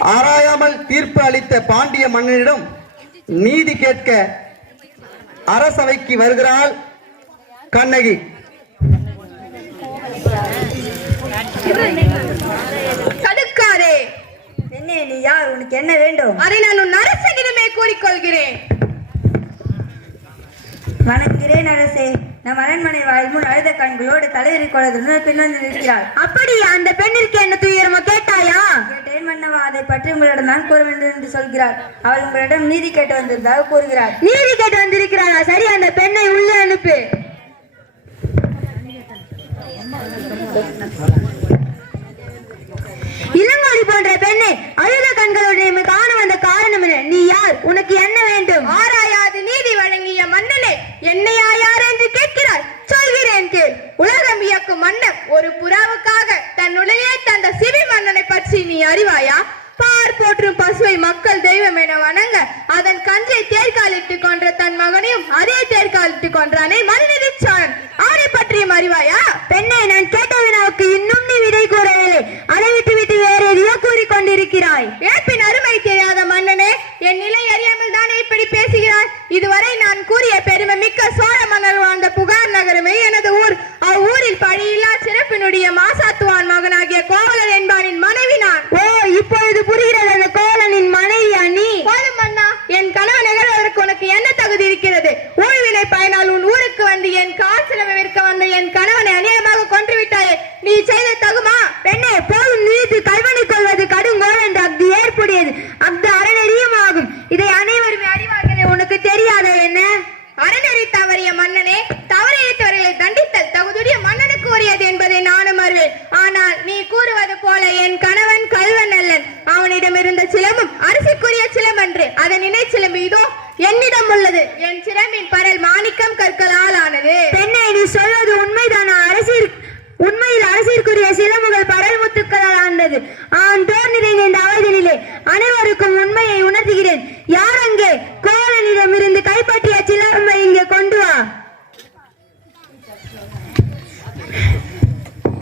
ஆராயாமல் தீர்ப்பு அளித்த பாண்டிய மன்னனிடம் நீதி கேட்க அரசவைக்கு வருகிறாள் கண்ணகி. தடுக்காதே. பெண்ணே நீ யார்? உனக்கு என்ன வேண்டும்? அதை நான் உன் அரசனிடமே கூறிக்கொள்கிறேன். வணங்குகிறேன் அரசே. நம் அரண்மனை வாயில் முன் அழுத கண்களோடு தலைவிரி குளத்துடன் பின்வந்து நிற்கிறாள். அப்படியா அந்த பெண்ணிற்கு என்ன துயரமோ அதை பற்றி உங்களிடம் தான் கூற வேண்டும் என்று சொல்கிறார். அவள் உங்களிடம் நீதி கேட்டு வந்திருந்ததாக கூறுகிறார். நீதி கேட்டு வந்திருக்கிறாளா சரி அந்த பெண்ணை உள்ளே அனுப்பு. இளங்கோடி போன்ற பெண்ணை அழுத கண்களுடைய காண வந்த காரணம் என்ன? நீ யார்? உனக்கு என்ன வேண்டும்? ஆராயாது நீதி வழங்கிய மன்னனே என்னையா யார் என்று கேட்கிறாய்? சொல்கிறேன் கேள். உலகம் இயக்கும் மன்னன் ஒரு புறாவுக்காக தன் தந்த சிவி மன்னனை பற்றி நீ அறிவாயா? போற்றும் மக்கள் தெய்வம் என வணங்க அதன் கன்றை தேர்காலிட்டு கொன்ற தன் மகனையும் அதே தேர்காலிட்டு கொன்றானே மனுநீதி சோழன் அவனை பற்றியும் அறிவாயா? பெண்ணே நான் கேட்ட வினாவுக்கு இன்னும் நீ விடை கூறவில்லை. அதை விட்டு விட்டு வேறு எதையோ கூறிக்கொண்டிருக்கிறாய் ஏற்பின் அருமை தெரியாத மன்னனே என் நிலை அறியாமல் தானே இப்படி பேசுகிறாய்? இதுவரை நான் கூறிய பெருமை மிக்க சோழ மன்னர் வாழ்ந்த புகார் நகரமே எனது ஊர். அவ்வூரில் பழியில்லா சிறப்பினுடைய மா மகனாகிய கோவலன் என்பானின் மனைவி நான் ஓ இப்பொழுது புரிகிறது அந்த கோவலனின் மனைவியா நீ போதும் மன்னா என் கணவன் நிகழ்வதற்கு உனக்கு என்ன தகுதி இருக்கிறது ஊழ்வினை பயனால் உன் ஊருக்கு வந்து என் கால் சிலவை விற்க வந்த என் கணவனை அநியாயமாக கொன்று நீ செய்த தகுமா பெண்ணே போதும் நீதி கல்வனை கொள்வது கடுங்கோல் என்று அஃது ஏற்புடையது. அஃது அறநெறியும் ஆகும் இதை அனைவருமே அறிவார்களே உனக்கு தெரியாத என்ன? அறநெறி தவறிய மன்னனே தவறிழைத்தவர்களை தண்டித்தல் தகுதியுடைய மன்னனுக்கு உரியது என்பதை நானும் அறிவேன். ஆனால் நீ கூறுவது போல என் கணவன் கல்வன் அல்லன். அவனிடம் இருந்த சிலமும் அரசுக்குரிய சிலம்பன்று. அதன் இணை சிலம்பு இதோ என்னிடம் உள்ளது. என் சிலம்பின் பரல் மாணிக்கம் கற்களால் ஆனது பெண்ணை நீ சொல்வது உண்மைதானா அரசியல் உண்மையில் அரசிற்குரிய சிலம்புகள் பரல் முத்துக்களால் ஆண்டது. ஆண் தோர் நிறைந்த இந்த அவதினிலே அனைவருக்கும் உண்மையை உணர்த்துகிறேன். யார் அங்கே? கோவலனிடம் இருந்து கைப்பற்றிய சிலம்பை இங்கே கொண்டு வா.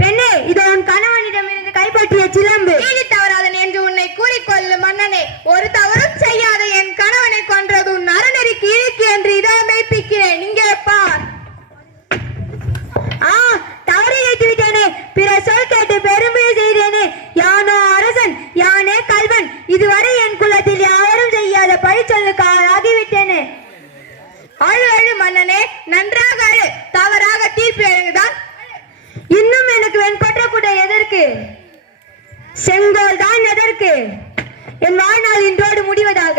பெண்ணே இது உன் கணவனிடம் இருந்து கைப்பற்றிய சிலம்பு. நீதி தவறாதன் என்று உன்னை கூறிக்கொள்ளும் மன்னனே ஒரு தவறும் செய்யாத என் கணவனை கொன்றது உன் அறநெறிக்கு இழுக்கு என்று இதை செங்கோல் தான் எதற்கு? என் வாழ்நாள் இன்றோடு முடிவதாக.